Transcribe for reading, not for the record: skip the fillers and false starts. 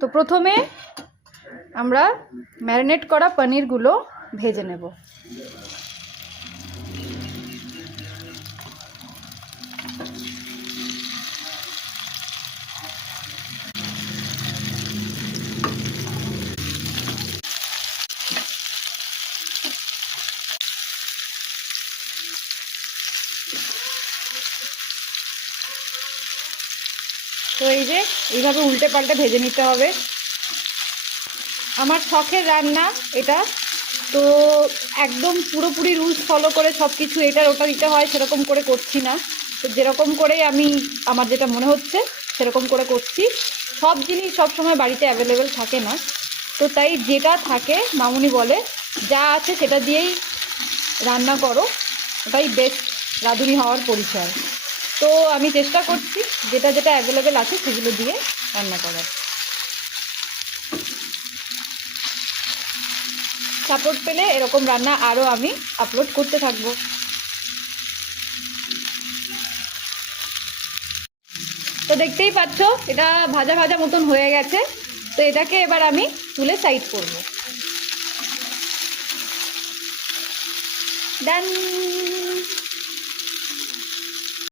তো প্রথমে আমরা ম্যারিনেট করা পনিরগুলো ভেজে নেব। তো এই যে এইভাবে উল্টে পাল্টে ভেজে নিতে হবে। আমার শখের রান্না এটা, তো একদম পুরোপুরি রুলস ফলো করে সব কিছু এটার ওটা দিতে হয় সেরকম করে করছি না। তো যেরকম করেই আমার যেটা মনে হচ্ছে সেরকম করে করছি। সব জিনিস সবসময় বাড়িতে অ্যাভেলেবেল থাকে না, তো তাই যেটা থাকে মামুনি বলে যা আছে সেটা দিয়েই রান্না করো, ওটাই বেস্ট রাঁধুনি হওয়ার পরিচয়। তো আমি চেষ্টা করছি যেটা যেটা অ্যাভেলেবেল আছে সেগুলো দিয়ে রান্না করার। সাপোর্ট পেলে এরকম রান্না আরও আমি আপলোড করতে থাকবো। তো দেখতেই পাচ্ছ এটা ভাজা ভাজা মতন হয়ে গেছে। তো এটাকে এবার আমি তুলে সাইড করব। ডান।